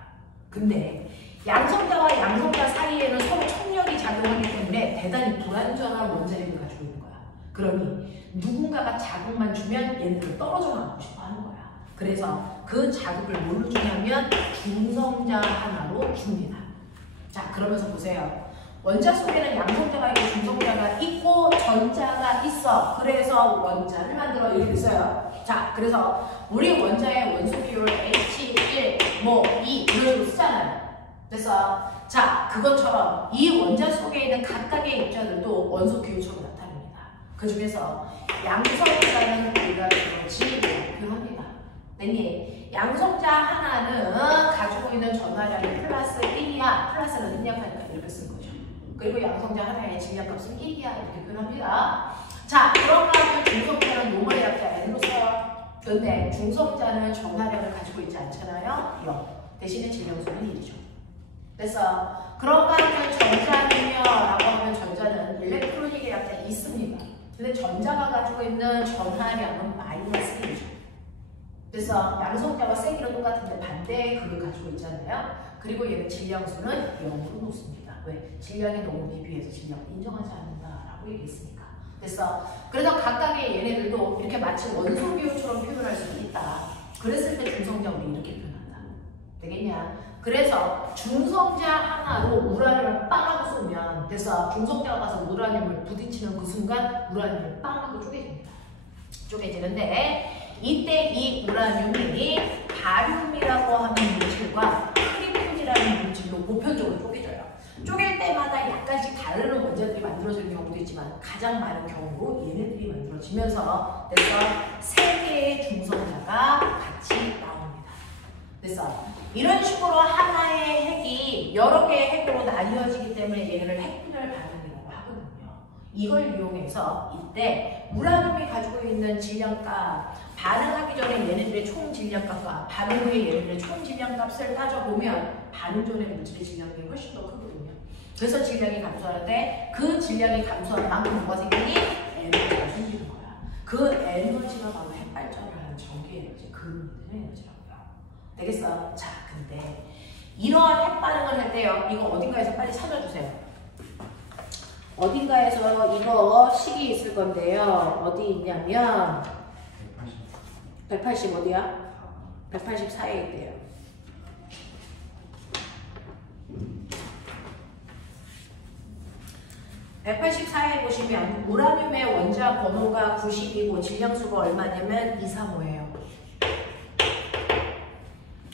근데 양성자와 양성자 사이에는 서로 trọng력이 작용하기 때문에 대단히 불안전한 원자력을 가지고 있는 거야. 그러니 누군가가 자극만 주면 얘네들 떨어져 나가고 싶어 하는 거야. 그래서 그 자극을 뭘로 주냐면 중성자 하나로 줍니다. 자, 그러면서 보세요. 원자 속에는 양성자가 있고 중성자가 있고 전자가 있어. 그래서 원자를 만들어 이렇게 있어요. 자, 그래서 우리 원자의 원소 비율 H1, 뭐 2 이런 식으로 쓰잖아요. 그래서 자, 그것처럼 이 원자 속에 있는 각각의 입자들도 원소 기호처럼 나타납니다. 그 중에서 양성자는 우리가 G라고 표현합니다. 네, 양성자 하나는 가지고 있는 전하량이 플러스 1이야. 플러스는 능량하니까 이렇게 쓴 거죠. 그리고 양성자 하나의 질량값은 1이야. 이렇게 표현합니다. 자, 그런가 하면 중성자는 노멀의 약자 N으로 써요. 근데 중성자는 전하량을 가지고 있지 않잖아요. 0. 대신에 질량수는 1이죠. 그래서 그런가 하면 전자는요 라고 하면 전자는 일렉트로닉의 약자가 있습니다. 근데 전자가 가지고 있는 전하량은 마이너스 1이죠. 그래서 양성자와 세기는 똑같은데 반대의 극을 가지고 있잖아요. 그리고 얘는 질량수는 0으로 놓습니다. 왜? 질량이 너무 미비해서 질량을 인정하지 않는다라고 얘기했으니까. 그래서 각각의 얘네들도 이렇게 마치 원소 비율처럼 표현할 수 있다. 그랬을 때 중성자 우리 이렇게 표현한다. 되겠냐? 그래서 중성자 하나로 우라늄을 빵 하고 쏘면 그래서 중성자가 가서 우라늄을 부딪히는 그 순간 우라늄을 빵 하고 쪼개집니다. 쪼개지는데 이때 이 우라늄이 바륨이라고 하는 물질과 크립톤이라는 물질로 보편적으로 쪼개져요. 쪼갤 때마다 약간씩 다른 원자들이 만들어지는 경우도 있지만 가장 많은 경우로 얘네들이 만들어지면서 그래서 세 개의 중성자가 같이 나옵니다. 그래서 이런 식으로 하나의 핵이 여러 개의 핵으로 나뉘어지기 때문에 얘를 핵분열 반응이라고 하거든요. 이걸 이용해서 이때 우라늄이 가지고 있는 질량값, 반응하기 전에 얘네들의 총 질량값과 반응 후에 얘네들의 총 질량값을 따져보면 반응 전에 물질의 질량이 훨씬 더 크거든요. 그래서 질량이 감소하는데 그 질량이 감소한 만큼 뭐가 생기니? 에너지가 생기는 거야. 그 에너지가 바로 핵발전을 하는 전기 에너지, 그 에너지라고요. 되겠어? 자, 근데 이러한 핵반응을 할 때요. 이거 어딘가에서 빨리 찾아주세요. 어딘가에서 이거 식이 있을 건데요. 어디 있냐면 180 어디야? 184에 있대요. (184에) 보시면 우라늄의 원자 번호가 90이고 질량수가 얼마냐면 235예요.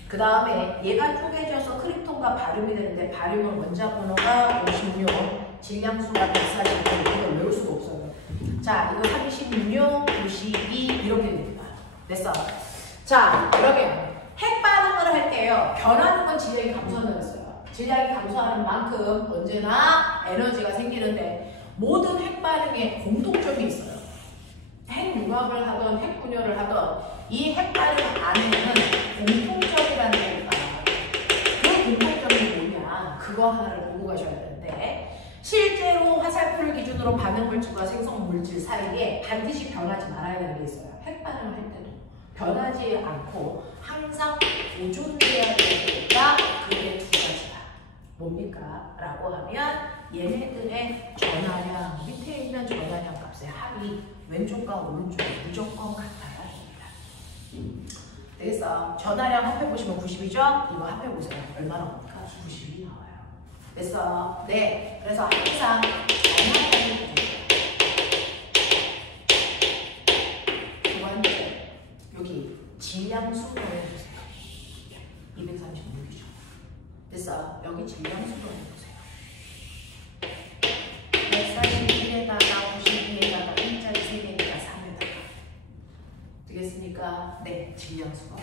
그 다음에 얘가 쪼개져서 크립톤과 바륨이 되는데 바륨은 원자 번호가 56, 질량수가 149, 이걸 외울 수가 없어요. 자, 이거 36, 92 이렇게 됩니다. 됐어. 자, 그러면 핵 반응을 할 때요. 변하는 건 질량이 감소한다고 했어요. 질량이 감소하는 만큼 언제나 에너지가 생기는데 모든 핵 반응에 공통점이 있어요. 핵 융합을 하던 핵 분열을 하던 이 핵 반응 안에는 공통점이라는 게 있어요. 그 공통점이 뭐냐? 그거 하나를 보고 가셔야 되는데 실제로 화살표를 기준으로 반응 물질과 생성 물질 사이에 반드시 변하지 말아야 되는 게 있어요. 핵 반응을 할 때도 변하지 않고 항상 보존돼야 되니까 그게 두 가지다. 뭡니까? 라고 하면 얘네들의 전하량, 밑에 있는 전하량 값의 합이 왼쪽과 오른쪽이 무조건 같아야 됩니다. 되겠어? 전하량 합해보시면 90이죠? 이거 합해보세요. 얼마나 옵니까? 90이 나와요. 됐어? 네. 그래서 항상 전하량이 두 번째, 여기 질량수 넣어주세요. 236이죠. 됐어? 여기 질량수 넣어주세요. 141에다가 92에다가 1짜리 3개에다가 3에다가 되겠습니까? 네, 질량수가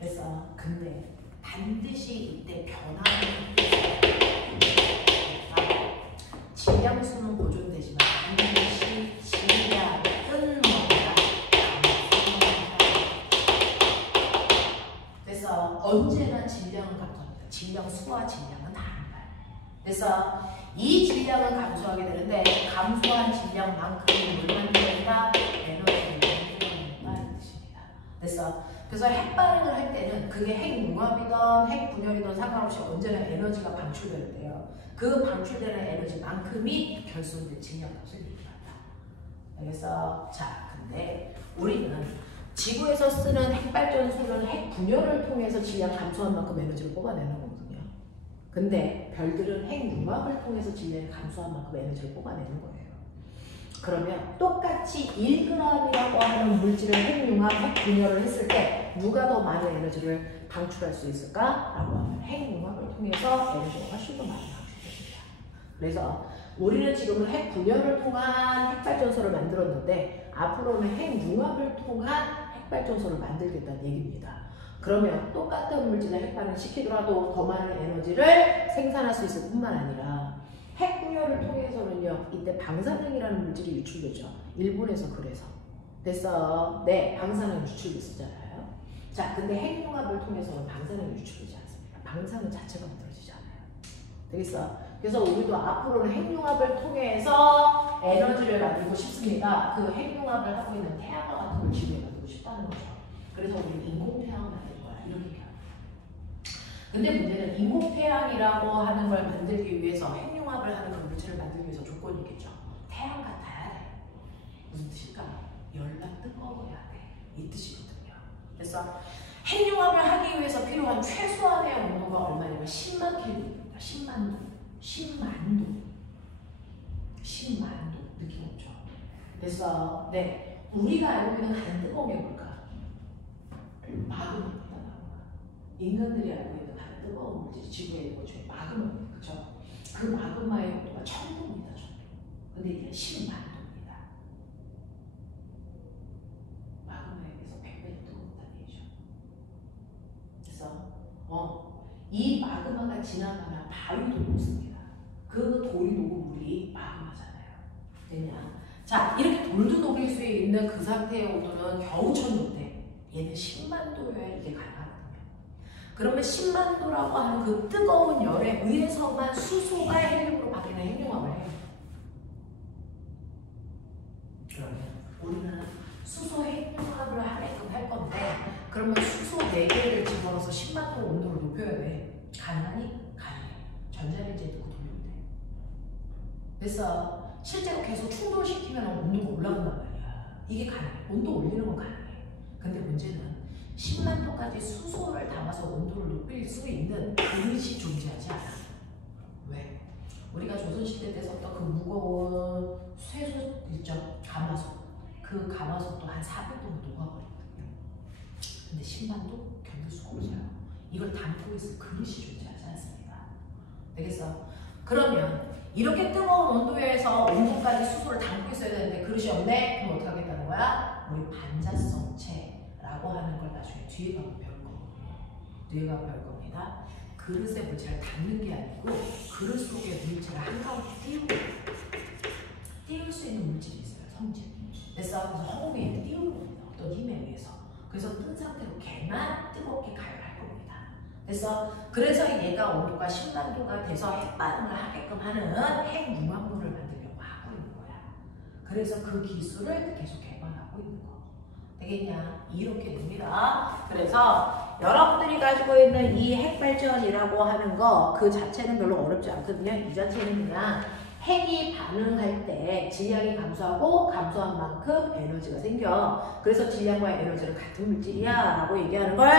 됐어? 근데 반드시 이때 변화는 질량수는 보존되지만 반드시 질량은 뭐다? 그래서 언제나 질량은 감소합니다. 질량수와 질량은 다른 거예요. 그래서 이 질량은 감소하게 되는데 감소한 질량만큼이 뭘 만들어낸다? 에너지를 만들어낸다는 뜻입니다. 그래서 핵 반응을 할 때는 그게 핵 융합이든 핵 분열이든 상관없이 언제나 에너지가 방출되는데요. 그 방출되는 에너지만큼이 결손된 질량값을 얘기한다. 그래서 자, 근데 우리는 지구에서 쓰는 핵발전소는 핵 분열을 통해서 질량 감소한 만큼 에너지를 뽑아내는 거거든요. 근데 별들은 핵 융합을 통해서 질량이 감소한 만큼 에너지를 뽑아내는 거예요. 그러면 똑같이 1g이라고 하는 물질을 핵 융합, 핵 분열을 했을 때 누가 더 많은 에너지를 방출할 수 있을까? 라고 하면 핵 융합을 통해서 에너지가 훨씬 더 많이 방출됩니다. 그래서 우리는 지금은 핵 분열을 통한 핵발전소를 만들었는데 앞으로는 핵 융합을 통한 핵발전소를 만들겠다는 얘기입니다. 그러면 똑같은 물질을 핵반응을 시키더라도 더 많은 에너지를 생산할 수 있을 뿐만 아니라 핵 분열을 통해서는요, 이때 방사능이라는 물질이 유출되죠. 일본에서 그래서. 됐어. 네, 방사능 유출됐었잖아요. 자, 근데 핵 융합을 통해서는 방사능이 유출되지 않습니다. 방사능 자체가 만들어지지 않아요. 되겠어? 그래서 우리도 앞으로는 핵 융합을 통해서 에너지를 만들고 싶습니다. 그 핵 융합을 하고 있는 태양과 같은 걸 지구에 만들고 싶다는 거죠. 그래서 우리는 인공태양을 만들 거야. 이렇게 얘기합니다. 근데 문제는 인공태양이라고 하는 걸 만들기 위해서 핵융합을 하는 그 물질을 만들기 위해서 조건이 있겠죠. 태양 같아야 돼. 무슨 뜻일까? 열나 뜨거워야 돼. 이 뜻이거든요. 그래서 핵융합을 하기 위해서 필요한 최소한의 온도가 얼마냐면 10만 켈빈입니다. 10만 도. 10만 도. 10만 도. 느낌 없죠? 그래서 네, 우리가 알고 있는 가장 뜨거운 게 뭘까? 마그마입니다. 인간들이 알고 있는 가장 뜨거운 물질, 지구에 있는 것 중에 마그마입니다. 그죠? 그 마그마의 온도가 1000도입니다. 1000도. 근데 이게 10만 도입니다. 마그마에 비해서 100배는 뜨겁다는 얘기죠. 그래서 이 마그마가 지나가면 바위도 녹습니다. 그 돌이 녹은 물이 마그마잖아요. 됐냐? 자, 이렇게 돌도 녹일 수 있는 그 상태의 온도는 겨우 1000도인데 얘는 10만 도여야 이게 가능하거든요. 그러면 10만 도라고 하는 그 뜨거운 열에 의해서만 수소가 헬륨으로 바뀌는 핵융합을 해요. 그러면 우리는 수소 핵융합을 하게끔 할 건데 그러면 수소 4개를 집어넣어서 10만 도 온도를 높여야 돼. 가능하니? 가능해. 전자레인지에 넣고 돌리면 돼. 그래서 실제로 계속 충돌시키면 온도가 올라간단 말이야. 이게 가능해. 온도 올리는 건 가능해. 근데 문제는 10만 도까지 수소를 담아서 온도를 높일 수 있는 그릇이 존재하지 않아. 왜? 우리가 조선시대 때 썼던 그 무거운 쇠솥 있죠? 가마솥. 그 가마솥도 한 400도 녹아버리거든요. 근데 10만 도 견딜 수가 없어요. 이걸 담고 있을 그릇이 존재하지 않습니다. 되겠어? 그러면 이렇게 뜨거운 온도에서 온도까지 수소를 담고 있어야 되는데 그릇이 없네? 그럼 어떻게 하겠다는 거야? 우리 반자성체라고 하는 걸 나중에 뒤에 가면 배울 거거든요. 뒤에 가면 배울 겁니다. 그릇에 물질을 담는 게 아니고 그릇 속에 물질을 한가운데 띄울 수 있는 물질이 있어요. 성질. 그래서 허공에 띄우는 겁니다. 어떤 힘에 의해서. 그래서 뜬 상태로 걔만 뜨겁게 가열할 겁니다. 그래서 얘가 온도가 10만 도가 돼서 핵반응을 하게끔 하는 핵융합물을 만들려고 하고 있는 거야. 그래서 그 기술을 계속 개발하고 있는 거. 되겠냐? 이렇게 됩니다. 그래서 여러분들이 가지고 있는 이 핵발전이라고 하는 거 그 자체는 별로 어렵지 않거든요. 이 자체는 그냥 핵이 반응할 때 질량이 감소하고 감소한 만큼 에너지가 생겨. 그래서 질량과 에너지는 같은 물질이야 라고 얘기하는 걸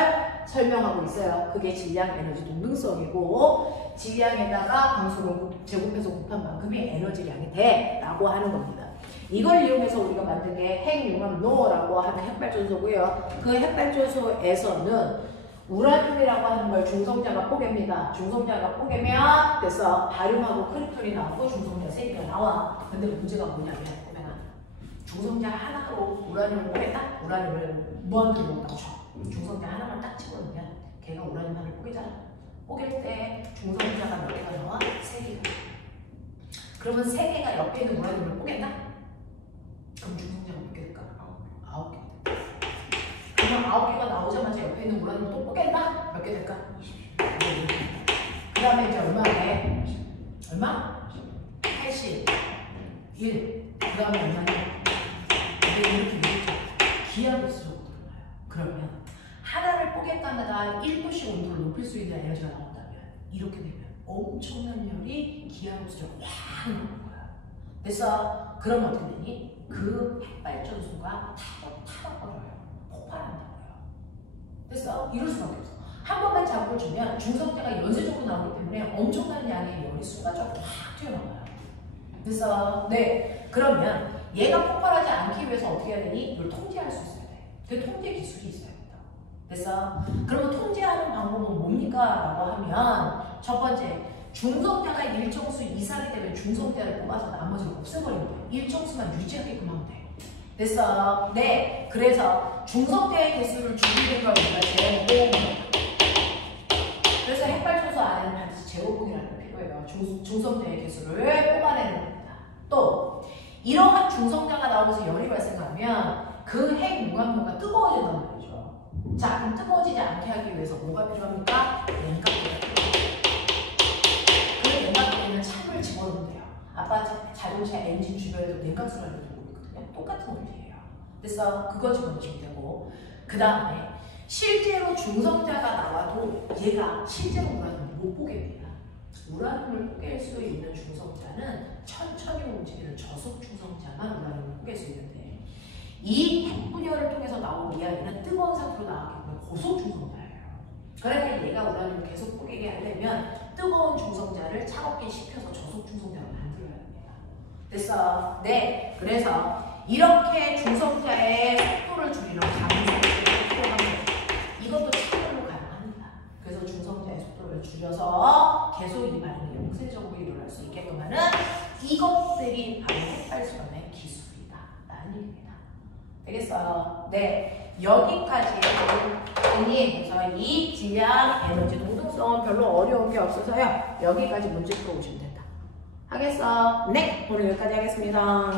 설명하고 있어요. 그게 질량 에너지 동등성이고 질량에다가 감소를 제곱해서 곱한 만큼이 에너지량이 돼 라고 하는 겁니다. 이걸 이용해서 우리가 만든 게 핵융합로라고 하는 핵발전소고요. 그 핵발전소에서는 우라늄이라고 하는 걸 중성자가 뽀갭니다. 중성자가 뽀개면 됐어. 바륨하고 크립톤이 나오고 중성자 3개가 나와. 근데 문제가 뭐냐면 중성자 하나로 우라늄을 뽀겠다? 우라늄을 무한대로 넣었다고 쳐. 중성자 하나만 딱 집어넣으면 걔가 우라늄 하나를 뽀개잖아. 뽀갤 때 중성자가 몇 개가 나와? 3개가. 그러면 3개가 옆에 있는 우라늄을 뽀갠다? 그럼 중성자가 몇 개 될까? 9개. 그러면 9개가 나오자마자 옆에 있는 우라늄을 또 뽀갠다? 몇 개 될까? 20. 그 다음에 이제 얼마 돼? 얼마? 81. 그 다음에 얼마냐? 이렇게 되겠죠. 기하로 수적으로 들어가요. 그러면 하나를 뽀겠다가 1도씩 온도를 높일 수 있는 에너지가 나온다면 이렇게 되면 엄청난 열이 기하로 수적으로 확 나오는 거야. 그래서 그러면 어떻게 되니? 그 핵발전소가 타버려요. 폭발한다고요. 그래서 이럴 수밖에 없어. 한 번만 자극을 주면 중성자가 연쇄적으로 나오기 때문에 엄청난 양의 열이 쏟아져 확 튀어나와요. 그래서 그러면 얘가 폭발하지 않기 위해서 어떻게 해야 되니? 이걸 통제할 수 있어야 돼. 그 통제 기술이 있어야 된다. 그래서 그러면 통제하는 방법은 뭡니까? 라고 하면 첫 번째, 중성자가 일정 수 이상이 되면 중성자를 뽑아서 나머지를 없애버리면 돼. 일정 수만 유지하게끔 하면 돼. 됐어? 그래서 중성자의 개수를 줄이는 걸 우리가 제어봉이라고. 그래서 핵발전소 안에는 반드시 제어봉이라는 게 필요해요. 중성자의 개수를 뽑아내는 겁니다. 또 이러한 중성자가 나오면서 열이 발생하면 그 핵융합로가 뜨거워진단 말이죠. 자, 그럼 뜨거워지지 않게 하기 위해서 뭐가 필요합니까? 냉각기가 필요해요. 그 냉각기에는 찬물 집어넣으면 돼요. 아빠 자동차 엔진 주변에도 냉각수가 돌고 있거든요. 똑같은 원리예요. 그래서 그거 집어넣으시면 되고, 그 다음에 실제로 중성자가 나와도 얘가 실제로 우라늄을 못 뽀갭니다. 우라늄을 뽀갤 수 있는 중성자는 천천히 움직이는 저속 중성자만 우라늄을 뽀갤 수 있는데 이 핵분열을 통해서 나오는 이 아이는 뜨거운 상태로 나왔기 때문에 고속 중성자예요. 그러니까 얘가 우리는 계속 꼬개게 하려면 뜨거운 중성자를 차갑게 식혀서 저속 중성자로 만들어야 됩니다. 됐어? 네. 그래서 이렇게 중성자의 속도를 줄이는 감소를 필요한 거죠. 이것도 차별로 가능합니다. 그래서 중성자의 속도를 줄여서 계속 이 반응이 용세적으로 일어날 수 있게끔 하는 이것들이 바로 핵발전의 기술이다 라는 얘기입니다. 되겠어요? 네. 여기까지 그래서 이 질량, 에너지, 동등성은 별로 어려운 게 없어서요. 여기까지 문제 풀어오시면 된다. 하겠어? 네. 오늘 여기까지 하겠습니다.